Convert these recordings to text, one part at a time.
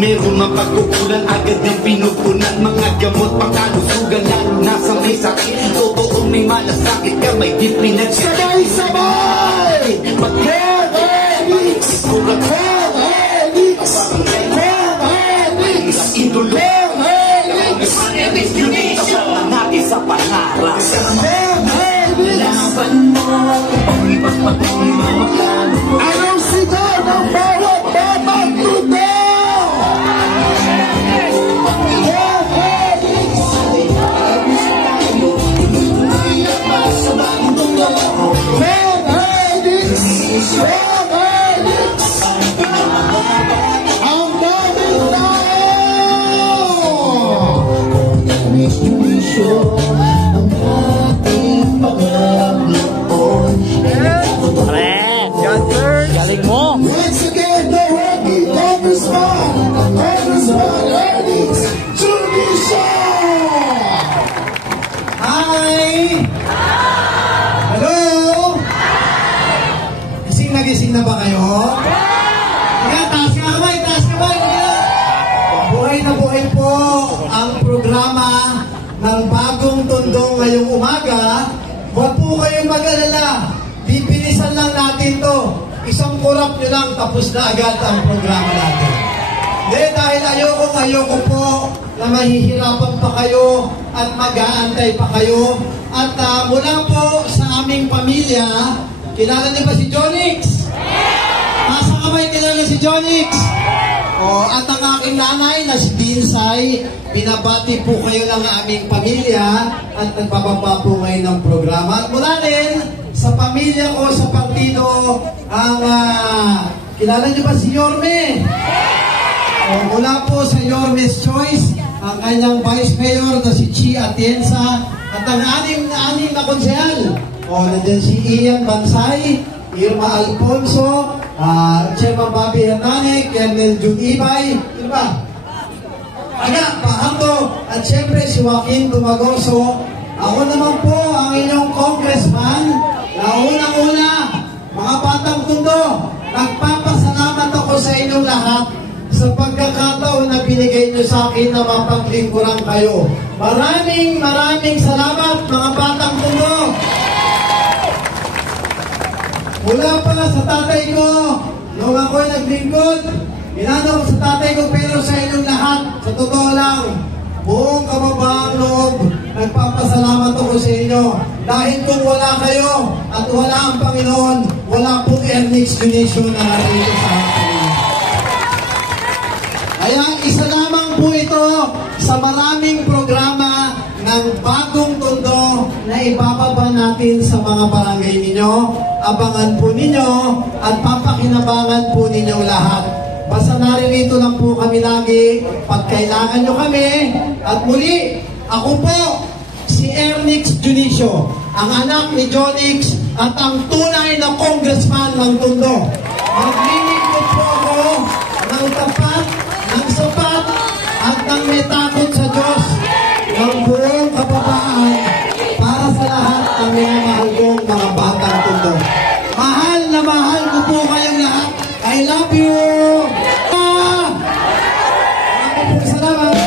meron mang pagkukulan, agad niyang pinupunan. Mga gamot pangkalusugan, lalo na sa may sakit. Totoo may malasakit ka, may di pinagsit. Sabay-sabay! Mag-Helix! Helix! Helix! Idolo! Helix! Kasama natin sa pangarap. Helix! Laban mo, ipagpatuloy mo magkano. Anong sigaw ng bawat batang tuto? Galing mo! Once again, the working congressman Ernix Junisho! Hi! Hello! Gising na ba kayo? Kaya taas ka kamay, taas ka kamay! Buhay na buhay po ang programa ng Bagong Tondo ngayong umaga. Huwag po kayong mag-alala. Bibilisan lang natin to. Isang kurap nyo lang, tapos na agad ang programa natin. Dahil ayoko po na mahihirapan pa kayo at mag-aantay pa kayo. At mula po sa aming pamilya, kilala niyo ba si Jonix? Nasa kamay kilala si Jonix? At ang aking nanay na si Dinsay, binabati po kayo ng aming pamilya at nagpapapa po ngayon ng programa. At mula rin sa pamilya ko, sa partido, ang kilala niyo ba si Yorme? Mula po sa Yorme's Choice, ang kanyang Vice Mayor na si Chi Atienza at ang anim na konsehal. Nandiyan si Ian Bansay, Irma Alfonso, Chairman Bobby Hernane, Colonel Jun Ibay, sino ba? Pahambo, at siyempre si Joaquin Dumagoso. Ako naman po ang inyong congressman na unang-una, mga batang Tondo, nagpapasalamat ako sa inyong lahat sa pagkakataon na binigay nyo sa akin na mapaglingkuran kayo. Maraming salamat mga batang Tondo. Mula pala sa tatay ko, nung ako'y naglingkod, inano ko sa tatay ko, pero sa inyong lahat, sa totoo lang, buong kababaang loob, nagpapasalamat ako sa inyo. Dahil kung wala kayo at wala ang Panginoon, wala pong Ernix Junisho na narito sa akin. Kaya isa lamang po ito sa maraming programa ng Bagong Tondo na ibababa natin sa mga barangay ninyo. Abangan po ninyo at papakinabangan po ninyo lahat. Basta naririto lang po kami lagi pag kailangan nyo kami. At muli, ako po si Ernix Junisho, ang anak ni Jonix at ang tunay na congressman ng Tondo. Maglilingkod po ako ng tapat, ng sapat at ng may takot sa Diyos ng buong kapabaan para sa lahat ng mga mahal kong mga batang Tondo. Mahal na mahal ko po kayong lahat. I love you! Salamat!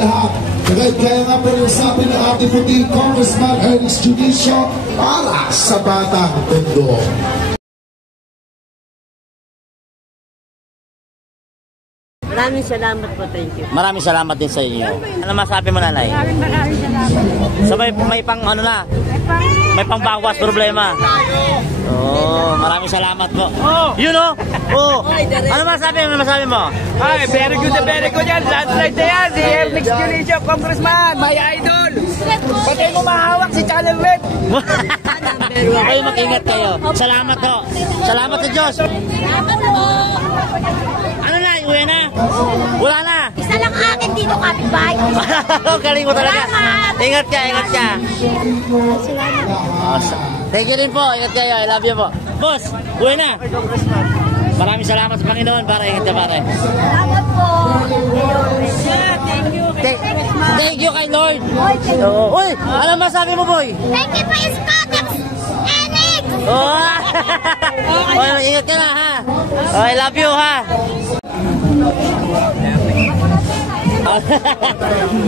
lahat. Kaya nga po yung sabi ng ating puting Congressman Ernest Junicio para sa Batang Tondo. Maraming salamat po, thank you. Maraming salamat din sa inyo. Ano masabi mo, nanay? Maraming salamat. So may pang ano na? May pang bawas problema. Oh, maraming salamat po. You know? Oh. Ano masabi mo? Ay, very good yan. Landslide na yan. Si Ernest Junicio, Congressman, my idol. Pati mo mahawak si Channel Red. Kayo mag-ingat kayo. Salamat po. Salamat sa Diyos. Salamat po. Ano na? Uwi na? Wala na? Isa lang akin dito, kapitbahay. Galing mo talaga. Salamat. Ingat ka. Salamat. Thank you din po. Ingat kayo. I love you po. Boss, uwi na. Maraming salamat sa Panginoon. Ingat ka, pare. Salamat po. Thank you kay Lord. Uy, ano masabi mo, boy? Thank you po, Iskatex. Enig. Oh, ingat ka na, ha? Oh, I love you, ha?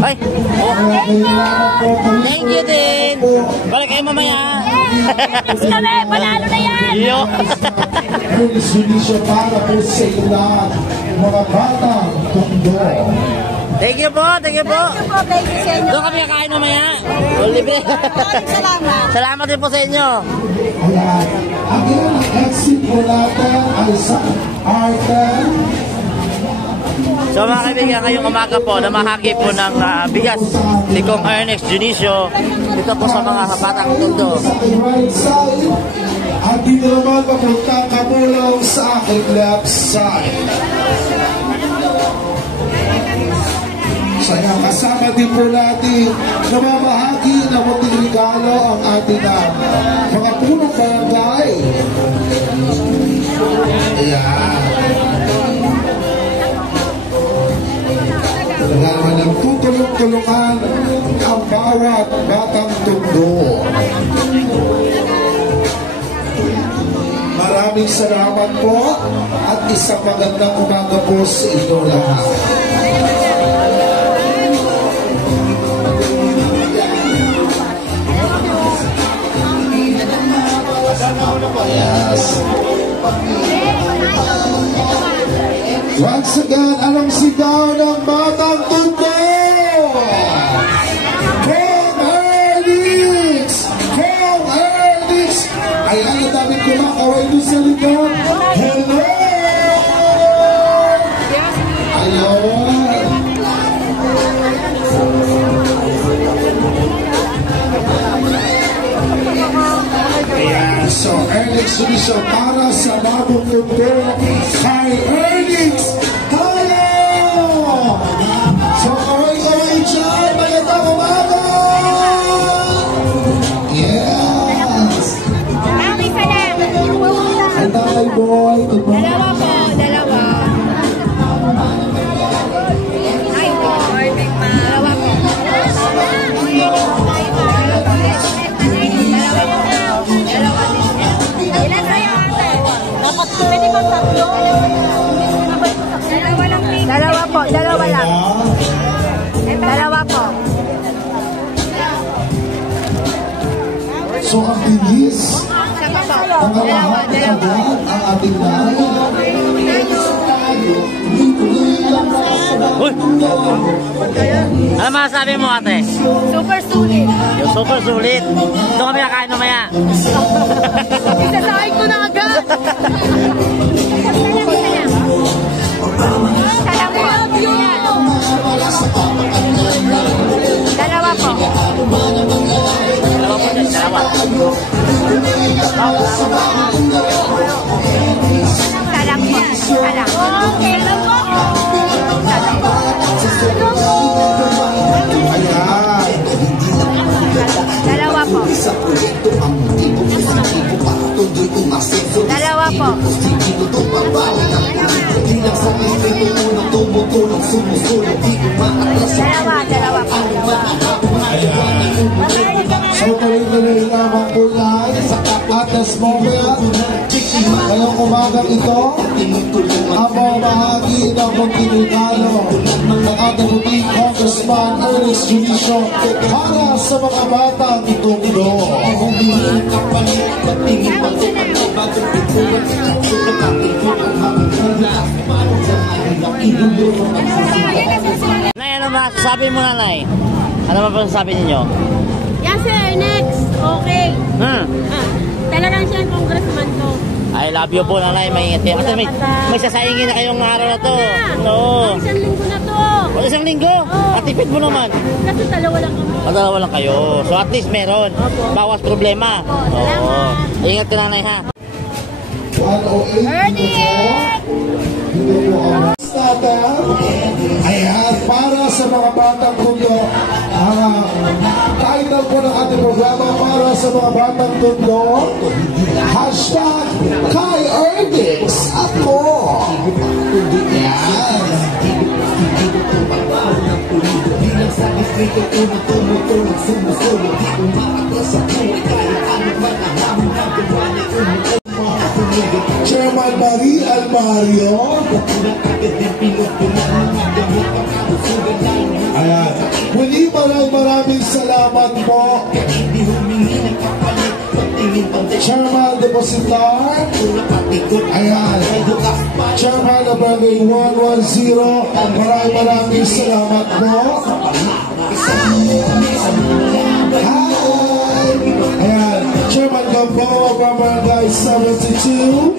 Ay, thank you din. Balik kayo mamaya. Yes, kami. Panalo na yan. Yo. Ernest Junicio para po sa ilan mga Batang Tondo. Thank you po. Thank you sa inyo. Doon kami kakain mamaya. Libre. Salamat. Salamat din po sa inyo. Ayan. Ang ilang exit po natin ay sa Arten. So mga kaibigan, ngayong umaga po, namahagi po ng bigas ni Kong Ernest Junicio dito po sa mga Batang Tondo. Sa aking right side, at dito naman papuntang Kamulong sa aking left side. Kaya kasama din po natin namamahagi na muting regalo ang ating mga punong barangay. Ayan. Naman ang tutulong-tulungan ang bawat Batang Tondo. Maraming salamat po at isang magandang umaga po sa inyo lahat. Yes. Once again, anong sigaw ng Batang Tondo? Kong Ernest! Kong Ernest! Ayan, ang dami kumakaway doon sa likod. Hello! Ayun! Ayan, so Ernest Junicio para sa Bagong Tondo kay Ernest! Tayo! So kaway-kaway dyan, magandang umaga! Yes! Maraming salamat. Ang tatay boy, good morning. Dalawa po, dalawa. Ay, boy, big man. Dalawa po. Ilan sa'yo, ate? Dapat pwede ba tatlo? Dalawa lang. Dalawa po, dalawa lang. Dalawa po. So ang bilis, Dalawa, dalawa. ang ating lahat. Uy! Ano masasabi mo, ate? Super sulit. Yung super sulit. Doon kami kakain mamaya. Isasahin ko na agad. Salam po. Dalawa po. Dalawa po dyan, dalawa. Salam po. Salam. Okay lang po. Salam po. Ayan. Dalawa po. Dalawa po. Dalawa po. So tuloy-tuloy lamang po yan at this moment ngayong umagang ito ang mamahagi ng kontinentalo ng ating puting Congressman Ernest Junicio para sa mga batang Tondo. Nay, ano ba? Sabi mo na, Nay. Ano ba sabi ninyo? Yes, sir. Next. Okay. Talagang siya ang congressman ko. I love you po, Nanay. May ingat kayo. At may sasaingin na kayong araw na to. Oo. Isang linggo na to. O, isang linggo? At tipid mo naman. Kasi dalawa lang kami. Dalawa lang kayo. So at least meron. Bawas problema. Oo. Ingat ka, Nanay, ha? 108 dito po ang natin. Ayan, para sa mga batang Tondo, ang title po ng ating programa para sa mga batang Tondo, hashtag Kai Ernix ako. Ayan. Chairman Marie Almario. Ayan. Muli maraming salamat po. Chairman Depositar. Ayan. Chairman of Barangay 110. Maraming salamat po. Hi! Ayan. Chairman Gamboa from Barangay 72.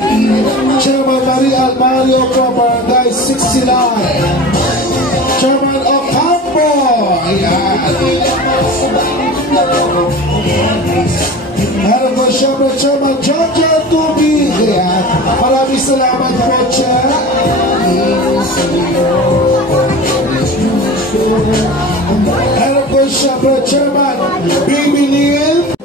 Chairman Marie Almario from Barangay 69. Chairman Ocampo. Ayan. Meron po siyempre Chairman John Tubi. Ayan. Maraming salamat po, Chair. Meron po siyempre Chairman Baby Neil.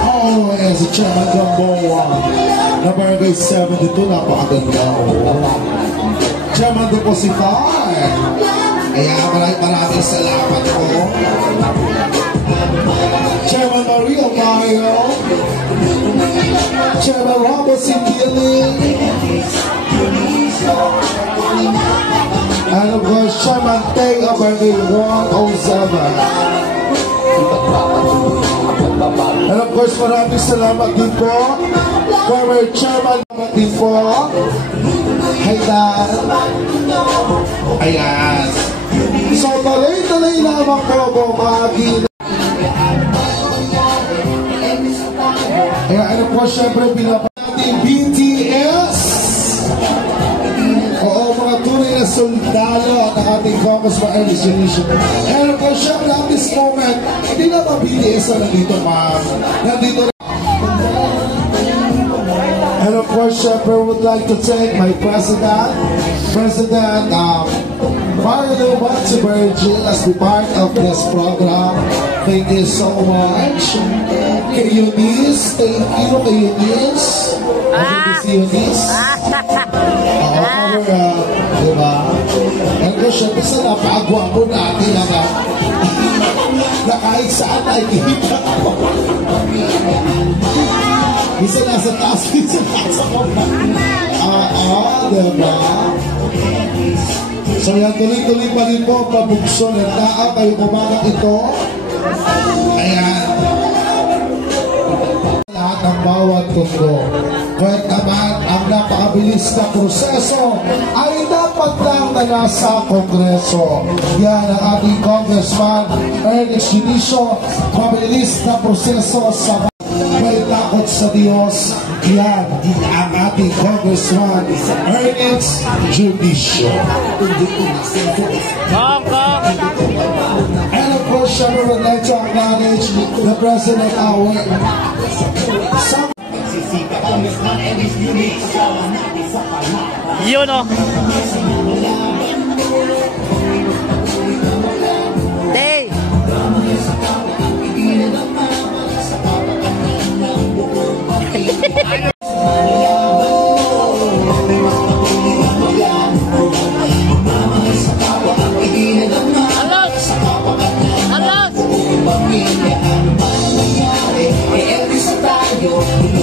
Oh, as a Chairman Gamboa na Barangay 72, napakaganda. Chairman Depositar. Kaya maraming salamat po. Chairman Maria Mayo. Chairman Ramos Sintiling. And of course, Chairman Tay of Barangay 107. And of course, maraming salamat din po. Former Chairman din po. Haydan. Ayan. So, talay-talay lamang po bumagi. Ayan, and of course, syempre, pinapanating BTS. Oo, mga tunay na sundalo at ang ating Congressman Ernest Junicio. And of course, syempre, at this moment, hindi na ba BTS na nandito, ma'am? Nandito na. And of course, syempre, would like to thank my President Mario Virgil as the part of this program. Thank you so much. Kay Eunice, thank you kay Eunice. Si Eunice. Diba? And ko syempre sa napakagwapo natin na kahit saan ay kita. Isa nasa taas, isa nasa baba. Diba? So yan, tuloy-tuloy pa rin po pabugso ng taa kayo kumanak ito. Ayan. Lahat ng bawat Tondo. Kahit naman ang napakabilis na proseso ay dapat lang na nasa Kongreso. Yan ang ating Congressman Ernest Junicio. Mabilis na proseso sa may takot sa Diyos. Yan ang ating Congressman Ernest Junicio. And of course, I would like to acknowledge the President nagsisikap. Congressman Ernest Dionisio, natin sa palaban. Yun o. Day! Alos! Alos! Pamilya, ano man nangyari, eh, Elvis tayo.